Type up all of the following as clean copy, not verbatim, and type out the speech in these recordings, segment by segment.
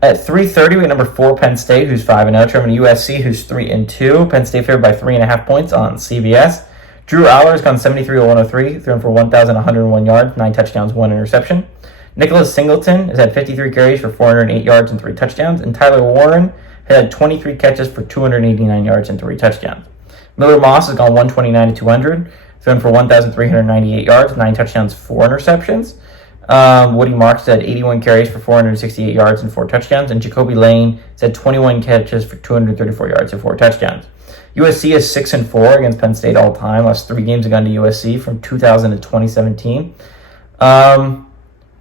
At 3:30, we have number 4 Penn State, who's 5-0. Trevor USC, who's 3-2. Penn State favored by 3.5 points on CBS. Drew Aller has gone 73 of 103, thrown for 1,101 yards, 9 touchdowns, 1 interception. Nicholas Singleton has had 53 carries for 408 yards and 3 touchdowns. And Tyler Warren had 23 catches for 289 yards and 3 touchdowns. Miller Moss has gone 129 of 200, thrown for 1,398 yards, 9 touchdowns, 4 interceptions. Woody Marks had 81 carries for 468 yards and 4 touchdowns. And Jacoby Lane has had 21 catches for 234 yards and 4 touchdowns. USC is 6-4 against Penn State all time. Last 3 games have gone to USC from 2000 to 2017.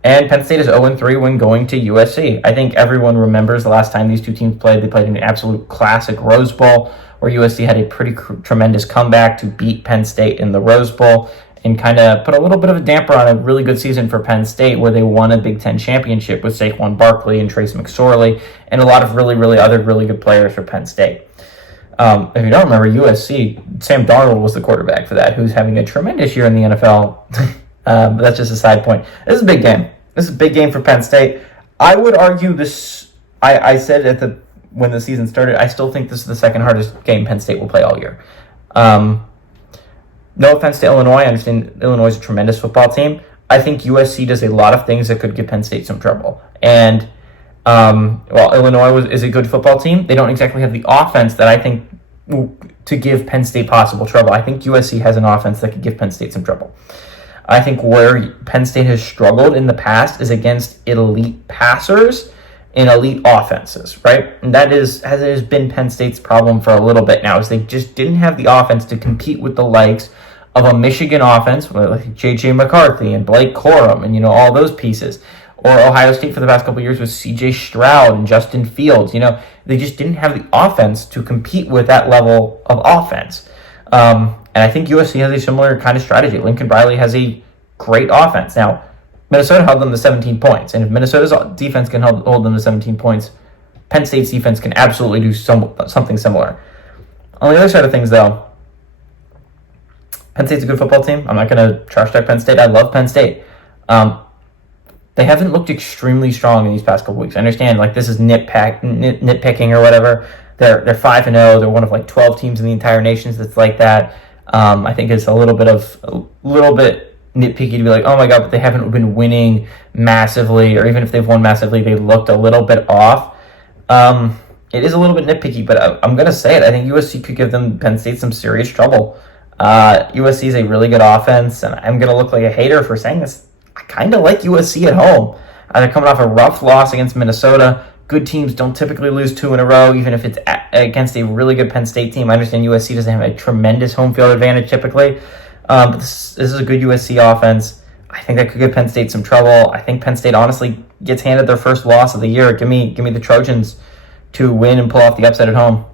And Penn State is 0-3 when going to USC. I think everyone remembers the last time these two teams played. They played in an absolute classic Rose Bowl where USC had a pretty tremendous comeback to beat Penn State in the Rose Bowl and kind of put a little bit of a damper on a really good season for Penn State where they won a Big Ten championship with Saquon Barkley and Trace McSorley and a lot of really other really good players for Penn State. If you don't remember, USC, Sam Darnold was the quarterback for that, who's having a tremendous year in the NFL. But that's just a side point. This is a big game. This is a big game for Penn State. I would argue this, I said when the season started, I still think this is the second hardest game Penn State will play all year. No offense to Illinois. I understand Illinois is a tremendous football team. I think USC does a lot of things that could give Penn State some trouble. And while Illinois is a good football team, they don't exactly have the offense that I think to give Penn State possible trouble. I think USC has an offense that could give Penn State some trouble. I think where Penn State has struggled in the past is against elite passers and elite offenses, right? And that has been Penn State's problem for a little bit now, is they just didn't have the offense to compete with the likes of a Michigan offense with like J.J. McCarthy and Blake Corum and, all those pieces. Or Ohio State for the past couple of years with C.J. Stroud and Justin Fields. They just didn't have the offense to compete with that level of offense. And I think USC has a similar kind of strategy. Lincoln Riley has a great offense. Now, Minnesota held them to 17 points. And if Minnesota's defense can hold them to 17 points, Penn State's defense can absolutely do something similar. On the other side of things, though, Penn State's a good football team. I'm not going to trash talk Penn State. I love Penn State. They haven't looked extremely strong in these past couple weeks. I understand, this is nitpicking or whatever. They're 5-0. They're one of 12 teams in the entire nation that's like that. I think it's a little bit nitpicky to be like, oh my god, but they haven't been winning massively, or even if they've won massively, they looked a little bit off. It is a little bit nitpicky, but I'm going to say it. I think USC could give Penn State some serious trouble. USC is a really good offense, and I'm going to look like a hater for saying this. I kind of like USC at home. They're coming off a rough loss against Minnesota. Good teams don't typically lose 2 in a row, even if it's against a really good Penn State team. I understand USC doesn't have a tremendous home field advantage typically, but this is a good USC offense. I think that could give Penn State some trouble. I think Penn State honestly gets handed their first loss of the year. Give me the Trojans to win and pull off the upset at home.